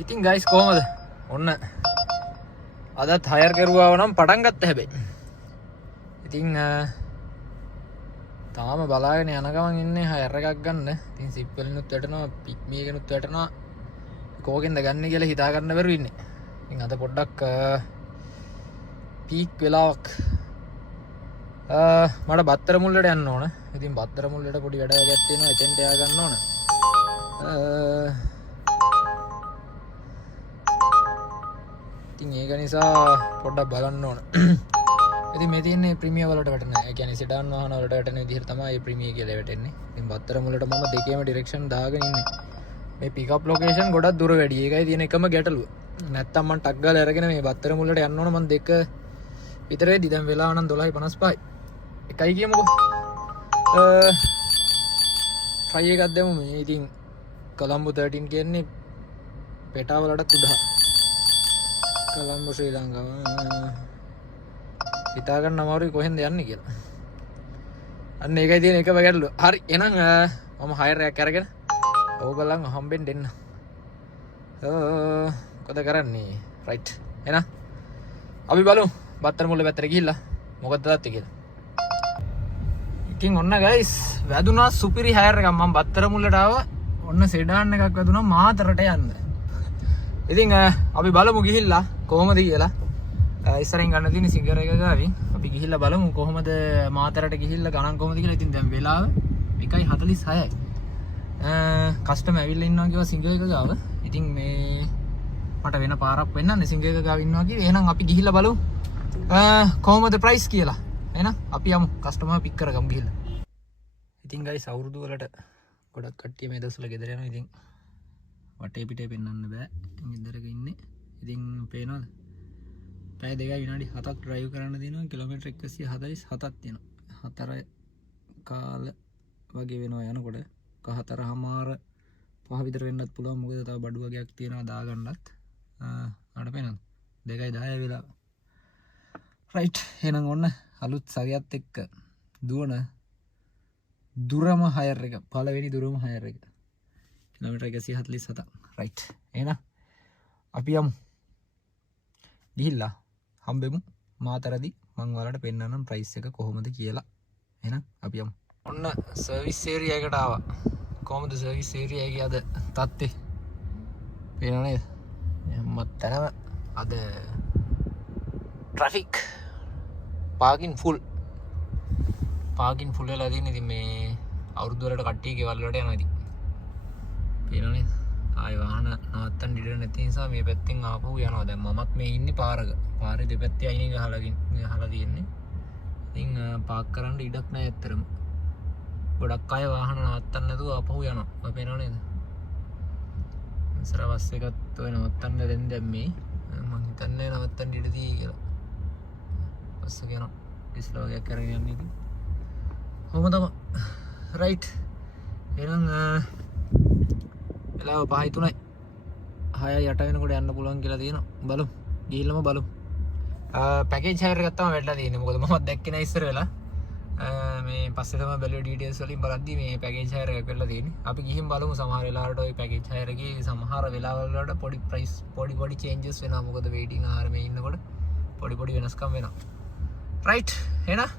ඉතින් ගයිස් කොහමද? ඔන්න අදත් හයර් කරුවාව නම් පටන් ගත්ත හැබැයි. ඉතින් තාම බලාගෙන යන ගමන් ඉන්නේ හයර් එකක් ගන්න. ඉතින් සිප් වලිනුත් වැටෙනවා, පික් මේකනුත් වැටෙනවා. කෝකෙන්ද ගන්න කියලා හිතා ගන්න බැරුව ඉන්නේ. ඉතින් අද පොඩ්ඩක් පීක් වෙලාවක් මට බත්තර මුල්ලට යන්න ඕන. ඉතින් බත්තර මුල්ලට පොඩි වැඩක් තියෙනවා. එතෙන්ට යා ගන්න ඕන. ඉතින් ඒක නිසා පොඩ්ඩක් බලන්න ඕන. ඉතින් මේ තියෙන්නේ ප්‍රීමියම් වලට වැටෙන. ඒ කියන්නේ සෙඩාන් වාහන වලට වැටෙන විදිහට තමයි මේ ප්‍රීමියම් කියලා වැටෙන්නේ. ඉතින් බත්තර මුල්ලට මම දෙකේම ඩිරෙක්ෂන් දාගෙන ඉන්නේ. මේ පිකප් ලොකේෂන් ගොඩක් දුර වැඩි. ඒකයි තියෙන එකම ගැටලුව. නැත්තම් මම ටක් ගාලා අරගෙන මේ බත්තර මුල්ලට යන්න ඕන. මම දෙක විතර වෙද්දි දැන් වෙලා නම් 12:55. එකයි කියමුකෝ. ට්‍රයි එකක් දෙමු මේ. ඉතින් කොලම්බෝ 13 කියන්නේ පෙටා වලට උඩහා. කොලම්බෝ ශ්‍රී ලංකාව. හිතා ගන්න අමාරුයි කොහෙන්ද යන්නේ කියලා. අන්න ඒකයි තියෙන එක ගැටලුව. හරි එහෙනම් මම හයර් එකක් අරගෙන ඕගොල්ලන් හම්බෙන්න දෙන්න. මොකද කරන්නේ? රයිට්. එහෙනම් අපි බලමු බත්තර මුල්ල පැත්තට ගිහිල්ලා මොකද දාත්තේ කියලා. ඉතින් ඔන්න ගයිස් වැදුනා සුපිරි හයර් එකක්. මම බත්තර මුල්ලට ආවා. ඔන්න සෙඩාන් එකක් වැදුනා මාතරට යන්න. ඉතින් අපි බලමු ගිහිල්ලා කොහොමද කියලා. ඉස්සරින් ගන්න තියෙන සිංගර් එක ගාවින් අපි ගිහිල්ලා බලමු කොහොමද මාතරට ගිහිල්ලා ගණන් කොහොමද කියලා. ඉතින් දැන් වෙලාව 1:46යි. කස්ටමර් ඇවිල්ලා ඉන්නවා කිව්වා සිංගර් එක ගාව. ඉතින් මේ මට වෙන පාරක් වෙන්නන්නේ සිංගර් එක ගාව ඉන්නවා කිව්වේ. එහෙනම් අපි ගිහිල්ලා බලමු කොහොමද ප්‍රයිස් කියලා. එහෙනම් අපි යමු කස්ටමර් පික් කරගමු ගිහිල්ලා. ඉතින් ගයිස් අවුරුදු වලට ගොඩක් කට්ටිය මේ දවස්වල ගෙදර යනවා. ඉතින් වටේ පිටේ පෙන්වන්න බෑ. ගෙදරක ඉන්නේ. ඉතින් පේනවද? පැය 2යි විනාඩි 7ක් ඩ්‍රයිව් කරන්න තියෙනවා. කිලෝමීටර් 147ක් තියෙනවා. 4 කාල වගේ වෙනවා යනකොට. 4:00මාර 5 විතර වෙන්නත් පුළුවන්. මොකද තව බඩු වගේක් තියෙනවා දාගන්නත්. අර පේනවද? 2:10 වෙලා. රයිට්. එහෙනම් ඔන්න අලුත් සරියත් එක්ක දුවන දුරම හයර් එක. පළවෙනි දුරම හයර් එක. කිලෝමීටර් 147ක්. රයිට්. එහෙනම් අපි යමු. ගිහිල්ලා හම්බෙමු මාතරදී. මම ඔයාලට පෙන්නන්නම් ප්‍රයිස් එක කොහොමද කියලා. එහෙනම් අපි යමු. ඔන්න සර්විස් ඒරියා එකට ආවා. කොහොමද සර්විස් ඒරියා එකේ අද තත්ත්වය? පේනව නේද? මත්තරම අද ට්‍රැෆික් පාකින් ෆුල් වෙලා තියෙන. ඉතින් මේ අවුරුදු වලට කට්ටිය ගෙවල් වලට යනවා. ඉතින් පේනව නේද? ආයි වාහන නවත්තන්න ඉඩ නැති නිසා මේ පැත්තෙන් ආපහු යනවා. දැන් මමත් මේ ඉන්නේ පාරක. පාරේ දෙපැත්තේ අයිනේ ගහලා තියෙන්නේ. ඉතින් පාක් කරන්න ඉඩක් නැහැ ඇත්තටම. ගොඩක් අය වාහන නවත්තන්න නැතුව ආපහු යනවා. ඔය පේනව නේද? ඉස්සර බස් එකත් ඔය නවත්තන්න දැන් මේ මම හිතන්නේ නවත්තන්න ඉඩ තියෙයි කියලා. බස් එක යනවා. ඉස්සර වගේ කරගෙන යන්නේ ඉතින්. කොහොමද? රයිට්. එහෙනම් වෙලාව 5:03යි. 6:08 වෙනකොට යන්න පුළුවන් කියලා තියෙනවා. බලමු. ගිහිල්ලාම බලමු. පැකේජ් හයර් එකක් තමයි වැටලා තියෙන්නේ. මොකද මම දැක්කේ නැහැ ඉස්සර වෙලා. මේ පස්සේ තමයි බැලුවේ ඩීටේල්ස් වලින් බලද්දි මේ පැකේජ් හයර් එකක් වෙලා තියෙන්නේ. අපි ගිහින් බලමු. සමහර වෙලාවට ওই පැකේජ් හයර් එකේ සමහර වෙලාවල් වලට පොඩි ප්‍රයිස් පොඩි චේන්ජස් වෙනවා. මොකද වේටිං ආරමේ ඉන්නකොට පොඩි වෙනස්කම් වෙනවා. රයිට්. එහෙනම්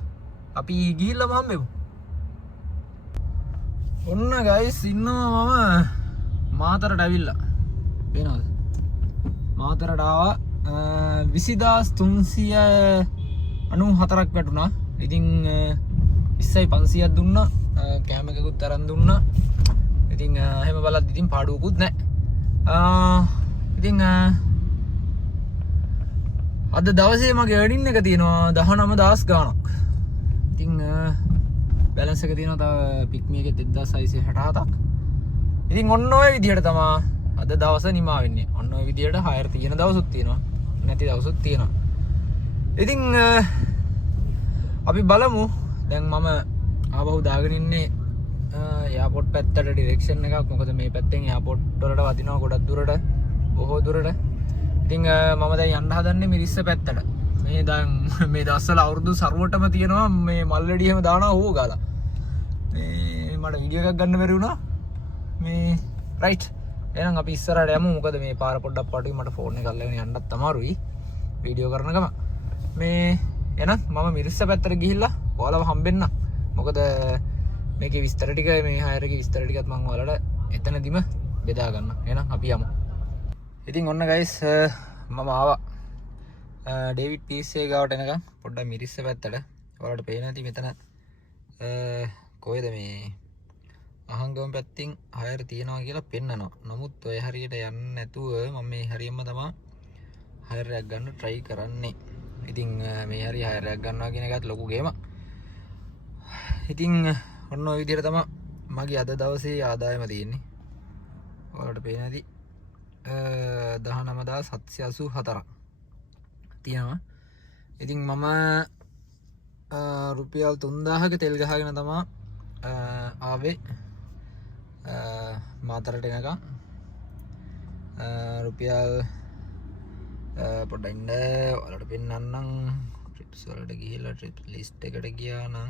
අපි ගිහිල්ලාම හම්බෙමු. ඔන්න ගයිස් ඉන්නවා මම මාතරට ඇවිල්ලා. පේනවද? මාතරට ආවා. 20394ක් වැටුණා. ඉතින් 20500ක් දුන්නා. කෑම එකකුත් අරන් දුන්නා. ඉතින් එහෙම බලද්දි ඉතින් පාඩුවකුත් නැහැ. ඉතින් අද දවසේ මගේ earning එක තියෙනවා 19000 ගාණක්. ඉතින් බැලන්ස් එක තියෙනවා තව පික්මි එකේ 1667ක්. ඉතින් ඔන්න ඔය විදිහට තමයි අද දවස නිමා වෙන්නේ. ඔන්න ඔය විදිහට හයර් තියෙන දවසුත් තියෙනවා. නැති දවසුත් තියෙනවා. ඉතින් අපි බලමු. දැන් මම ආවහු දාගෙන ඉන්නේ එයාපෝට් පැත්තට ඩිරෙක්ෂන් එකක්. මොකද මේ පැත්තෙන් එයාපෝට් වලට වදිනවා ගොඩක් දුරට. බොහෝ දුරට. ඉතින් මම දැන් යන්න හදන්නේ මිරිස්ස පැත්තට. මේ දැන් මේ දවස්වල අවුරුදු සරුවටම තියෙනවා මේ මල්ලෙඩි එහෙම දානවා හොෝ ගාලා. මේ මට වීඩියෝ එකක් ගන්න බැරි වුණා. මේ රයිට්. එහෙනම් අපි ඉස්සරහට යමු. මොකද මේ පාර පොඩ්ඩක් පාටුයි මට ෆෝන් එක අල්ලගෙන යන්නත් අමාරුයි වීඩියෝ කරන ගම. මේ එහෙනම් මම මිරිස්ස පැත්තට ගිහිල්ලා ඔයාලව හම්බෙන්න. මොකද මේකේ විස්තර ටික මේ හයර් එකේ විස්තර ටිකත් මම ඔයාලට එතනදිම බෙදා ගන්න. එහෙනම් අපි යමු. ඉතින් ඔන්න ගයිස් මම ආවා ඩේවිඩ් පීස් එක ගාවට එනකම් පොඩ්ඩක් මිරිස්ස පැත්තට. ඔයාලට පේන ඇති මෙතන කොහෙද මේ අහංගම පැත්තින් හයර් තියනවා කියලා පෙන්නනවා. නමුත් ඔය හරියට යන්නේ නැතුව මම මේ හරියම තමයි හයර් එකක් ගන්න try කරන්නේ. ඉතින් මේ හරිය හයර් එකක් ගන්නවා කියන එකත් ලොකු ගේමක්. ඉතින් ඔන්න ඔය විදිහට තමයි මගේ අද දවසේ ආදායම තියෙන්නේ. ඔයාලට පේන ඇති 19784ක් තියෙනවා. ඉතින් මම රුපියල් 3000ක තෙල් ගහගෙන තමයි ආවේ මාතරට එනකම්. රුපියල් පොඩ්ඩක් ඉන්න ඔයාලට පෙන්නන්නම්. ට්‍රිප්ස් වලට ගිහිල්ලා ට්‍රිප් ලිස්ට් එකට ගියා නම්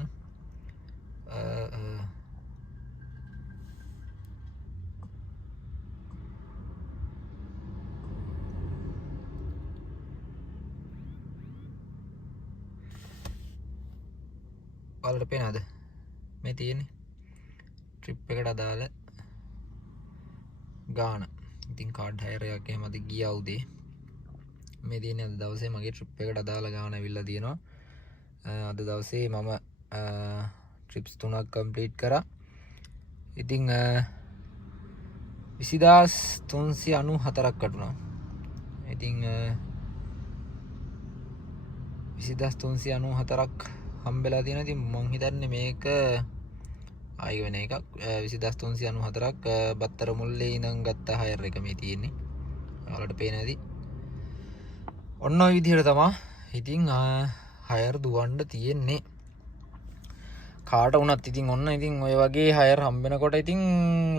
ඔයාලට පේනවද මේ තියෙන්නේ ට්‍රිප් එකට අදාළ ගාන. ඉතින් කාඩ් හයර් එකක් එහෙම අද ගියා උදේ. මේ තියෙන්නේ අද දවසේ මගේ ට්‍රිප් එකට අදාළ ගාන ඇවිල්ලා තියෙනවා. අද දවසේ මම ට්‍රිප්ස් 3ක් කම්ප්ලීට් කරා. ඉතින් 20394ක් කටුණා. ඉතින් 20394ක් හම්බෙලා තියෙනවා. ඉතින් මං හිතන්නේ මේක ආයෙ වෙන එකක් 20394ක් බත්තර මුල්ලේ ඉඳන් ගත්ත හයර් එක මේ තියෙන්නේ. ඔයාලට පේන ඇති. ඔන්න ඔය විදිහට තමයි ඉතින් හයර් දුවන්න තියෙන්නේ. කාට වුණත් ඉතින් ඔන්න ඉතින් ඔය වගේ හයර් හම්බෙනකොට ඉතින්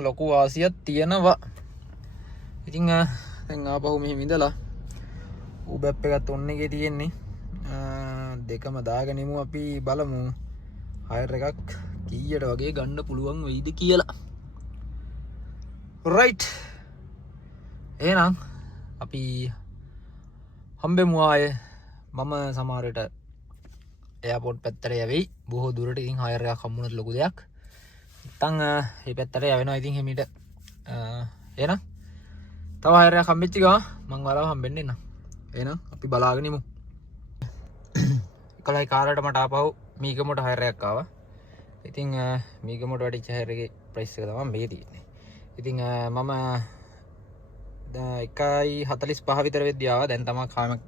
ලොකු වාසියක් තියෙනවා. ඉතින් දැන් ආපහු මෙහෙම ඉඳලා ඌබැප් එකත් ඔන්න එකේ තියෙන්නේ. දෙකම දාගෙනමු අපි බලමු හයර් එකක් කීයට වගේ ගන්න පුළුවන් වෙයිද කියලා. රයිට්. එහෙනම් අපි හම්බෙමු ආයේ. මම සමහර විට එයාපෝට් පැත්තට යවෙයි. බොහෝ දුරට ඉතින් හයර් එකක් හම්බුනොත් ලොකු දෙයක්. නැත්තම් මේ පැත්තට යවෙනවා ඉතින් හිමීට. එහෙනම් තව හයර් එකක් හම්බෙච්ච ගමන් මම ඔයාලව හම්බෙන්න එන්නම්. එහෙනම් අපි බලාගෙන ඉමු. කලයි කාරට මට ආපහු මීගමට හයර් එකක් ආවා. ඉතින් මීගමට වටිච්ච හයර් එකේ ප්‍රයිස් එක තමයි මේ තියෙන්නේ. ඉතින් මම 1:45 විතර වෙද්දී ආවා. දැන් තමයි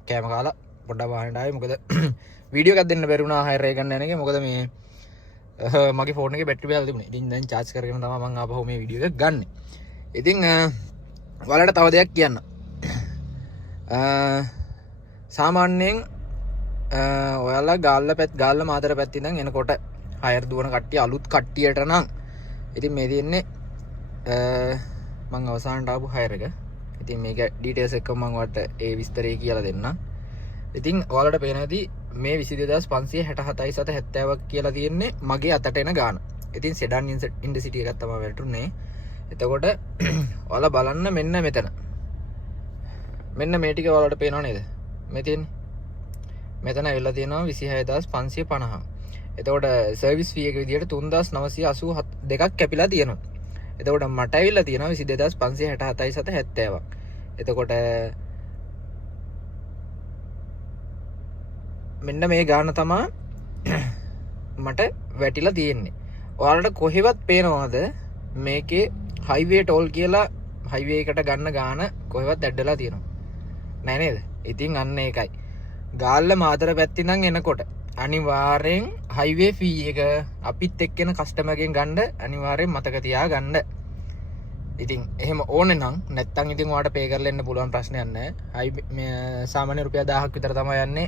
කෑම කාලා පොඩ්ඩක් වාහනට ආවේ. මොකද වීඩියෝ එකක් දෙන්න බැරි වුණා හයර් එක ගන්න යන එකේ. මොකද මේ මගේ ෆෝන් එකේ බැටරි බැල තිබුණේ. ඉතින් දැන් charge කරගෙන තමයි මම ආපහු මේ වීඩියෝ එක ගන්නෙ. ඉතින් ඔයාලට තව දෙයක් කියන්න. සාමාන්‍යයෙන් ඔයාලා ගාල්ල මාතර පැත්තේ ඉඳන් එනකොට හයර් දුවන කට්ටිය අලුත් කට්ටියට නම් ඉතින් මේ තියෙන්නේ මම අවසානට ආපු හයර් එක. ඉතින් මේක ඩීටේල්ස් එක මම ඔයාලට ඒ විස්තරය කියලා දෙන්නම්. ඉතින් ඔයාලට පේන ඇති මේ 22567.70ක් කියලා තියෙන්නේ මගේ අතට එන ගාන. ඉතින් සෙඩන් ඉන්ඩසිටි එකක් තමයි වැටුනේ. එතකොට ඔයාලා බලන්න මෙන්න මෙතන. මෙන්න මේ ටික ඔයාලට පේනව නේද? මේ තියෙන්නේ. මෙතන ඇවිල්ලා තියෙනවා 26550. එතකොට සර්විස් ෆී එක විදියට 3982ක් කැපිලා තියෙනවා. එතකොට මට ඇවිල්ලා තියෙනවා 22567.70ක්. එතකොට මෙන්න මේ ගාන තමයි මට වැටිලා තියෙන්නේ. ඔයාලට කොහෙවත් පේනවද මේකේ හයිවේ ටෝල් කියලා හයිවේ එකට ගන්න ගාන කොහෙවත් ඇඩ්ඩලා තියෙනවා? නෑ නේද? ඉතින් අන්න ඒකයි. ගාල්ල මාතර පැත්තේ නම් එනකොට අනිවාර්යෙන් හයිවේ ෆී එක අපිත් එක්කෙන කස්ටමර්ගෙන් ගන්න අනිවාර්යෙන් මතක තියාගන්න. ඉතින් එහෙම ඕනේ නම් නැත්තම් ඉතින් ඔයාලට පේ කරලා එන්න පුළුවන් ප්‍රශ්නයක් නැහැ. සාමාන්‍ය රුපියල් 1000ක් විතර තමයි යන්නේ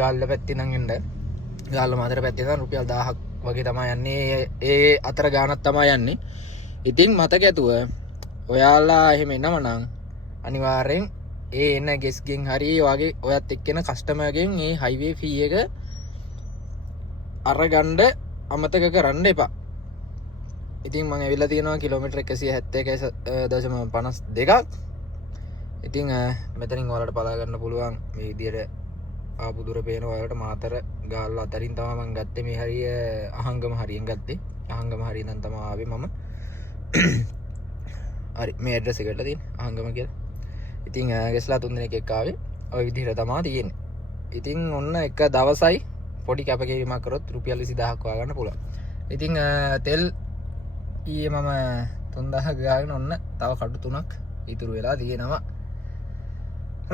ගාල්ල පැත්තේ නම් එන්න. ගාල්ල මාතර පැත්තේ නම් රුපියල් 1000ක් වගේ තමයි යන්නේ. ඒ අතර ගානක් තමයි යන්නේ. ඉතින් මතක ඇතුව ඔයාලා එහෙම එනම නම් අනිවාර්යෙන් ඒ එන ගෙස්ගෙන් හරි වගේ ඔයත් එක්කෙන කස්ටමර්ගෙන් මේ හයිවේ ෆී එක අරගන්න අමතක කරන්න එපා. ඉතින් මං ඇවිල්ලා තියෙනවා කිලෝමීටර් 171.52ක්. ඉතින් මෙතනින් ඔයාලට බලා ගන්න පුළුවන් මේ විදියට ආපු දුර පේන ඔයාලට මාතර ගාල්ල අතරින් තමයි මං ගත්තේ මේ හරිය අහංගම හරියෙන් ගත්තේ. අහංගම හරියෙන් නම් තමයි ආවේ මම. හරි මේ ඇඩ්‍රස් එකට තියෙන අහංගම කියලා. ඉතින් ගෙස්ලා 3 දිනක් එක්ක ආවේ. ඔය විදිහට තමයි තියෙන්නේ. ඉතින් ඔන්න එක දවසයි පොඩි කැපකිරීමක් කරොත් රුපියල් 20000ක් හොයාගන්න පුළුවන්. ඉතින් තෙල් ඊයේ මම 3000ක් ගාගෙන ඔන්න තව කඩු 3ක් ඉතුරු වෙලා තියෙනවා.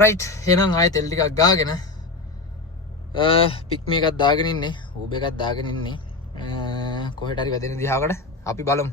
රයිට් එහෙනම් ආයෙ තෙල් ටිකක් ගාගෙන පික්මි එකක් දාගෙන ඉන්නේ ඌබ එකක් දාගෙන ඉන්නේ කොහෙට හරි වැදෙන දිහාකට අපි බලමු.